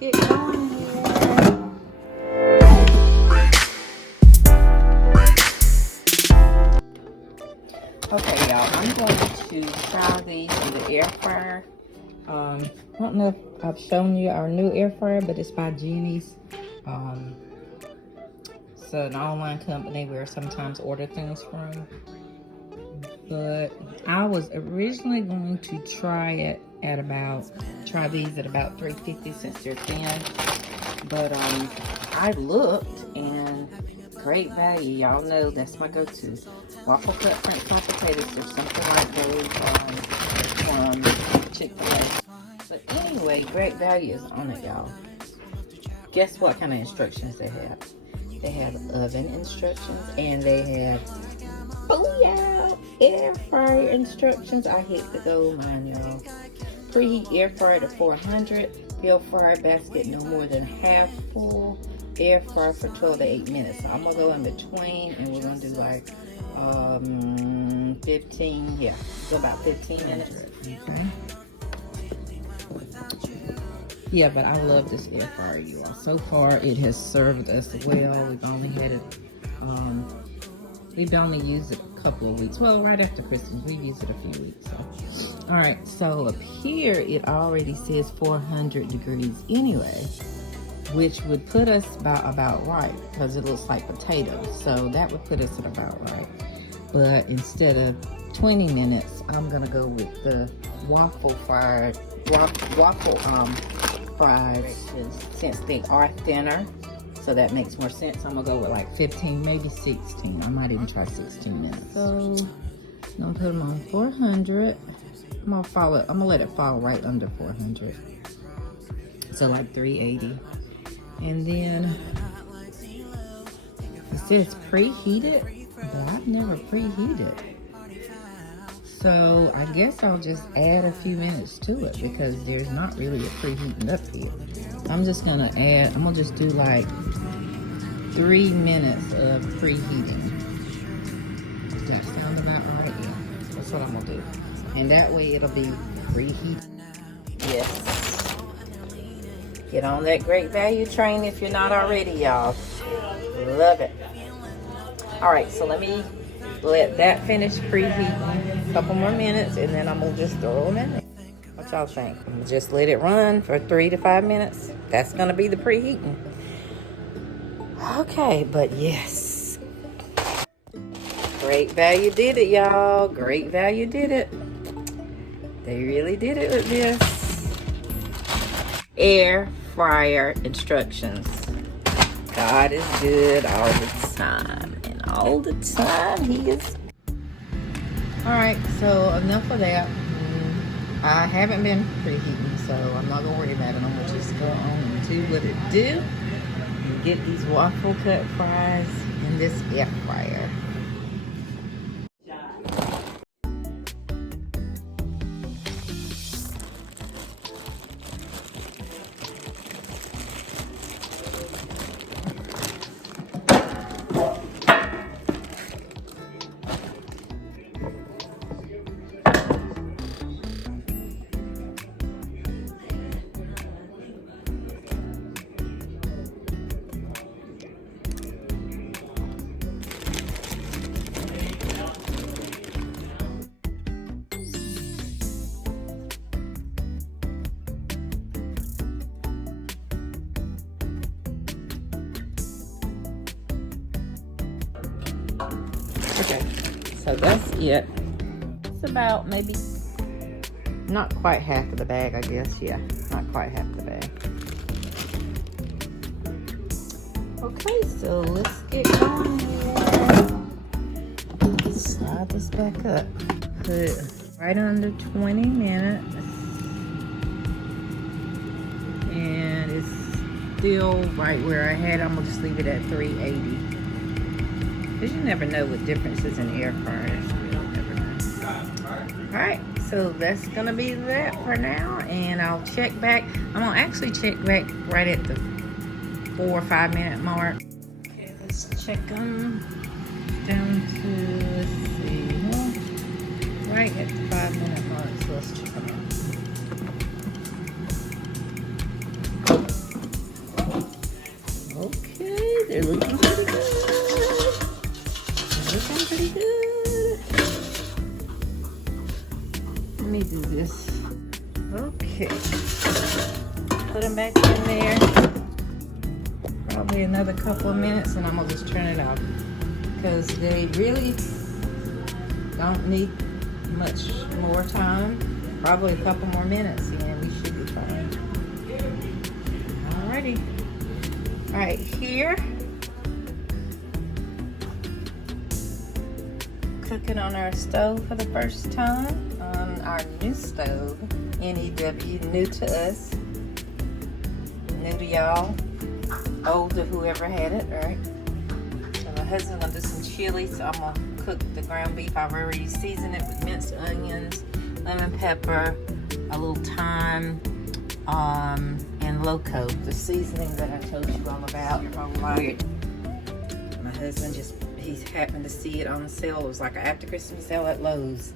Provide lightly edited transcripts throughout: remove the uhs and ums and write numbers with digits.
get going here. Okay, y'all, I'm going to fry these in the air fryer. I don't know if I've shown you our new air fryer, but it's by Ginnys. It's an online company where I sometimes order things from. But I was originally going to try these at about $3.50 since they're thin. But I looked, and great value. Y'all know that's my go-to. Waffle cut French fried potatoes or something like those from Chick-fil-A. But anyway, great value is on it, y'all. Guess what kind of instructions they have? They have oven instructions, and they have booyah air fryer instructions. I hate to go mine, y'all. Preheat air fryer to 400. Fill fryer basket no more than half full. Air fryer for 12 to 8 minutes. So I'm gonna go in between, and we're gonna do like 15. Yeah, so about 15 minutes. Okay. Yeah, but I love this air fryer, you all. So far, it has served us well. We've only had it. We've only used it a couple of weeks. Well, right after Christmas, we've used it a few weeks. So. All right, so up here, it already says 400 degrees anyway, which would put us about right, because it looks like potatoes. So that would put us at about right. But instead of 20 minutes, I'm gonna go with the waffle fries, since they are thinner. So that makes more sense. I'm gonna go with like 15, maybe 16. I might even try 16 minutes. So I'm gonna put them on 400. I'm gonna let it fall right under 400. So like 380. And then it says preheated, but I've never preheated. So I guess I'll just add a few minutes to it because there's not really a preheating up here. I'm gonna just do like 3 minutes of preheating. Does that sound about right? Yeah, that's what I'm gonna do. And that way it'll be preheated. Yes. Get on that great value train if you're not already, y'all. Love it. All right, so let me let that finish preheating. A couple more minutes, and then I'm gonna just throw them in there. What y'all think? I'm gonna just let it run for 3 to 5 minutes. That's gonna be the preheating. Okay, but yes. Great value did it, y'all. Great value did it. They really did it with this. Air fryer instructions. God is good all the time. And all the time, He is. Alright, so enough of that. I haven't been preheating, so I'm not going to worry about it. I'm going to just go on and do what it do. And get these waffle cut fries in this air fryer. Okay, so that's it. It's about maybe not quite half of the bag, I guess. Yeah, not quite half the bag. Okay, so let's get going here. Slide this back up. Put it right under 20 minutes. And it's still right where I had it. I'm gonna just leave it at 380. Because you never know what differences in air fryers. You'll never know. Alright, so that's going to be that for now. And I'll check back. I'm going to actually check back right at the 4 or 5 minute mark. Okay, let's check them down to, let's see, well, right at the 5 minute mark. So let's check them out. They're looking pretty good. They're looking pretty good. Let me do this. Okay. Put them back in there. Probably another couple of minutes and I'm gonna just turn it off. Because they really don't need much more time. Probably a couple more minutes and we should be fine. Alrighty. Alright, here. Cooking on our stove for the first time. On our new stove. NEW, new to us. New to y'all. Old to whoever had it, right? So my husband's gonna do some chili, so I'm gonna cook the ground beef. I've already seasoned it with minced onions, lemon pepper, a little thyme, and loco, the seasoning that I told you all about. Weird. My husband he happened to see it on the sale. It was like an after Christmas sale at Lowe's.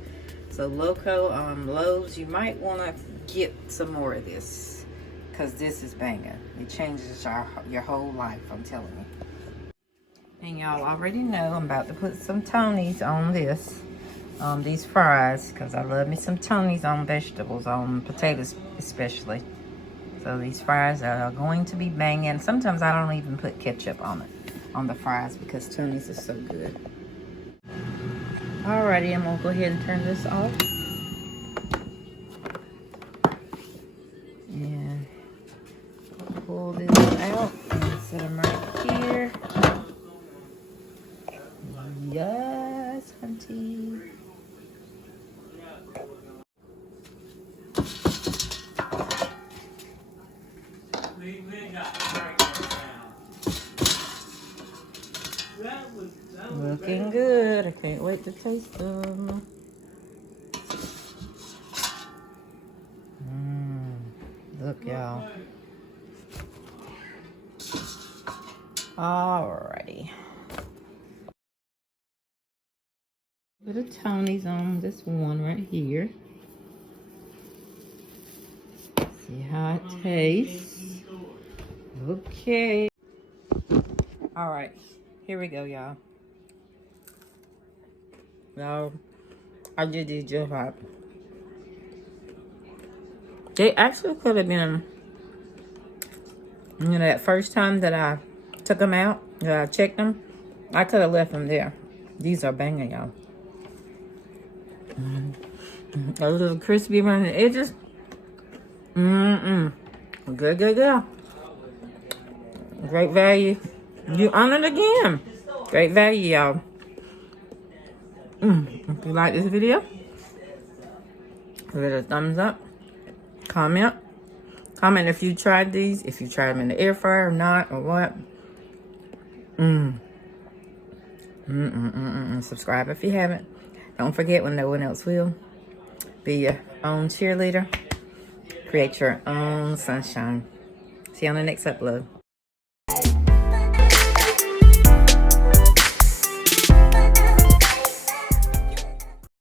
So loco, Lowe's, you might wanna get some more of this. Because this is banging. It changes your whole life, I'm telling you. And y'all already know I'm about to put some Tonys on this. These fries, because I love me some Tonys on vegetables, on potatoes especially. So these fries are going to be banging. Sometimes I don't even put ketchup on it, on the fries, because Tonys are so good. Alrighty, I'm gonna go ahead and turn this off. And pull this out and set them right here. Yes, hunty. Looking good. I can't wait to taste them. Look, y'all. Alrighty. Put a Tony's on this one right here. See how it tastes. Okay. Alright. Here we go, y'all. Now, I did these just right. They actually could have been, you know, that first time that I took them out, that I checked them, I could have left them there. These are banging, y'all. A little crispy around the edges. Good, good, good. Great value. You on it again. Great value, y'all. If you like this video, give it a thumbs up. Comment if you tried these, if you tried them in the air fryer or not, or what. Subscribe if you haven't. Don't forget, when no one else will, be your own cheerleader. Create your own sunshine. See you on the next upload.